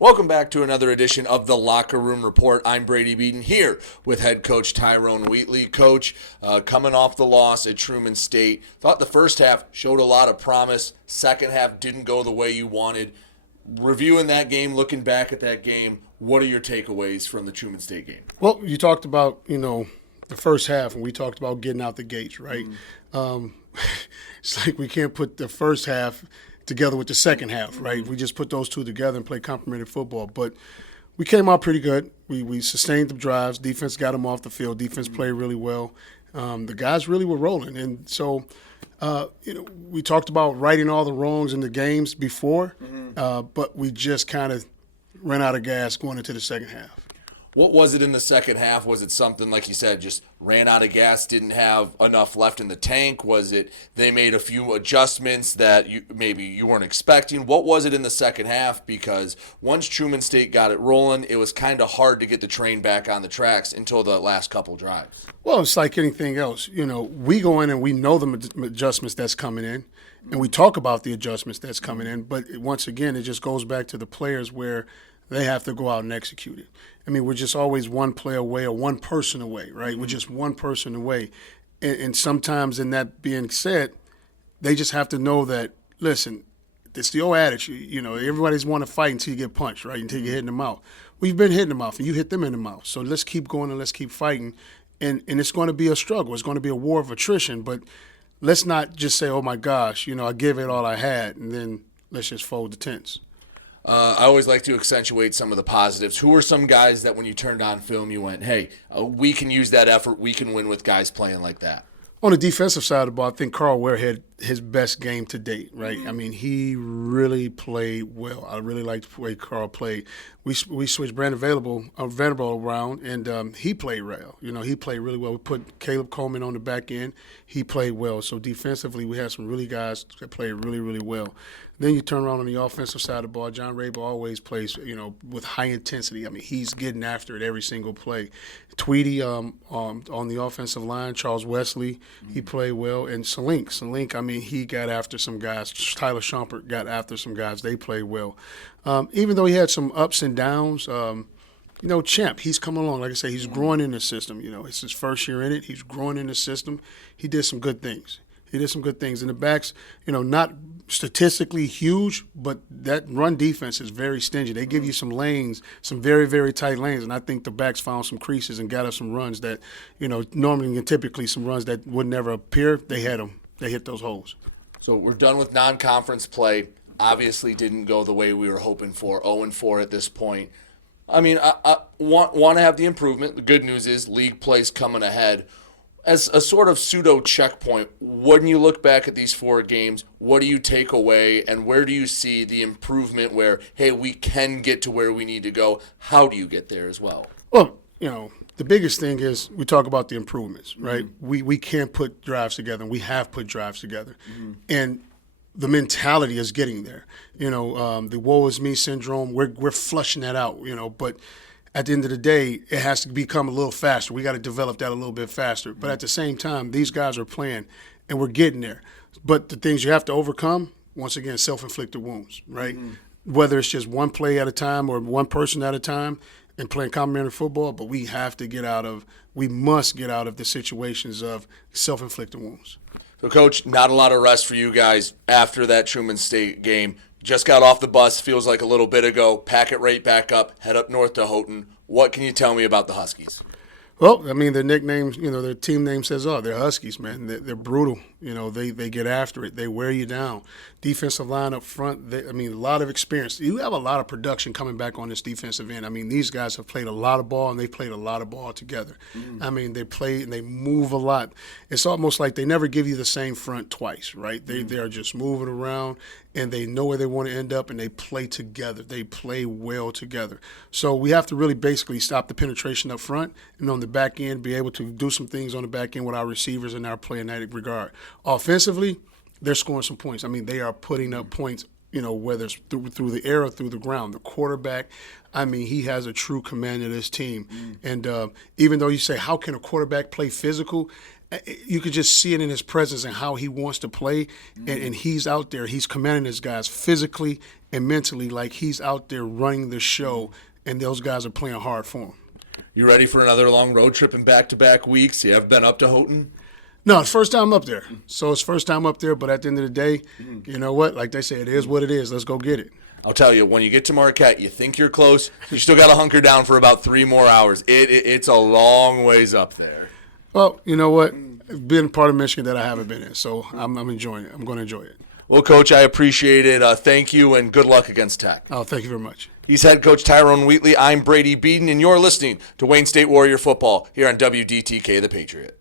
Welcome back to another edition of the Locker Room Report. I'm Brady Beedon here with head coach Tyrone Wheatley. Coach, coming off the loss at Truman State, thought the first half showed a lot of promise. Second half didn't go the way you wanted. Reviewing that game, looking back at that game, what are your takeaways from the Truman State game? Well, you talked about, the first half, and we talked about getting out the gates, right? It's like we can't put the first half together with the second half, right? We just put those two together and play complementary football. But we came out pretty good. We sustained the drives. Defense got them off the field. Defense played really well. The guys really were rolling. And so, we talked about righting all the wrongs in the games before, but we just kind of ran out of gas going into the second half. What was it in the second half? Was it something, like you said, just ran out of gas, didn't have enough left in the tank? Was it they made a few adjustments that maybe you weren't expecting? What was it in the second half? Because once Truman State got it rolling, it was kind of hard to get the train back on the tracks until the last couple drives. Well, it's like anything else. We go in and we know the adjustments that's coming in, and we talk about the adjustments that's coming in. But once again, it just goes back to the players where they have to go out and execute it. I mean, we're just always one player away or one person away, right? We're just one person away. And sometimes in that being said, they just have to know that, listen, it's the old attitude. Everybody's want to fight until you get punched, right, until you get hit in the mouth. We've been hit in the mouth, and you hit them in the mouth. So let's keep going and let's keep fighting. And it's going to be a struggle. It's going to be a war of attrition. But let's not just say, oh, my gosh, I gave it all I had, and then let's just fold the tents. I always like to accentuate some of the positives. Who are some guys that when you turned on film, you went, hey, we can use that effort. We can win with guys playing like that? On the defensive side of the ball, I think Carl Ware had his best game to date, right? I mean, he really played well. I really liked the way Carl played. We switched Brandon Vanderbilt around, and he played well. He played really well. We put Caleb Coleman on the back end. He played well. So defensively, we had some really guys that played really, really well. Then you turn around on the offensive side of the ball. John Rabel always plays, with high intensity. I mean, he's getting after it every single play. Tweedy on the offensive line, Charles Wesley, he played well. And Salink, I mean, he got after some guys. Tyler Shumpert got after some guys. They played well. Even though he had some ups and downs, Champ, he's come along. Like I say, he's growing in the system. It's his first year in it. He's growing in the system. He did some good things. And the backs, not statistically huge, but that run defense is very stingy. They give you some lanes, some very, very tight lanes, and I think the backs found some creases and got us some runs that, normally and typically some runs that would never appear. They had them. They hit those holes. So we're done with non-conference play. Obviously didn't go the way we were hoping for, 0-4 at this point. I mean, I want to have the improvement. The good news is league play's coming ahead. As a sort of pseudo checkpoint, when you look back at these 4 games, what do you take away, and where do you see the improvement where, hey, we can get to where we need to go? How do you get there as well? Well, the biggest thing is we talk about the improvements, right? We can't put drives together, and we have put drives together. And the mentality is getting there. The woe is me syndrome, we're flushing that out, but at the end of the day, it has to become a little faster. We got to develop that a little bit faster. But at the same time, these guys are playing, and we're getting there. But the things you have to overcome, once again, self-inflicted wounds, right? Whether it's just one play at a time or one person at a time and playing complementary football, but we must get out of the situations of self-inflicted wounds. So, Coach, not a lot of rest for you guys after that Truman State game. Just got off the bus, feels like a little bit ago. Pack it right back up, head up north to Houghton. What can you tell me about the Huskies? Well, I mean, their nicknames, their team name says, they're Huskies, man. They're brutal. They get after it. They wear you down. Defensive line up front, a lot of experience. You have a lot of production coming back on this defensive end. I mean, these guys have played a lot of ball, and they've played a lot of ball together. I mean, they play and they move a lot. It's almost like they never give you the same front twice, right? They are just moving around, and they know where they want to end up, and they play together. They play well together. So we have to really basically stop the penetration up front, and on the back end, be able to do some things on the back end with our receivers and our play in that regard. Offensively, they're scoring some points. I mean, they are putting up points, whether it's through the air or through the ground. The quarterback, I mean, he has a true command of this team. And even though you say, how can a quarterback play physical? you could just see it in his presence and how he wants to play. And he's out there. He's commanding his guys physically and mentally, like he's out there running the show, and those guys are playing hard for him. You ready for another long road trip in back-to-back weeks? You have been up to Houghton? No, it's first time up there. So it's first time up there, but at the end of the day, you know what? Like they say, it is what it is. Let's go get it. I'll tell you, when you get to Marquette, you think you're close. You still got to hunker down for about 3 more hours. It's a long ways up there. Well, you know what? Being part of Michigan that I haven't been in, so I'm enjoying it. I'm going to enjoy it. Well, Coach, I appreciate it. Thank you, and good luck against Tech. Oh, thank you very much. He's head coach Tyrone Wheatley. I'm Brady Beedon, and you're listening to Wayne State Warrior Football here on WDTK The Patriot.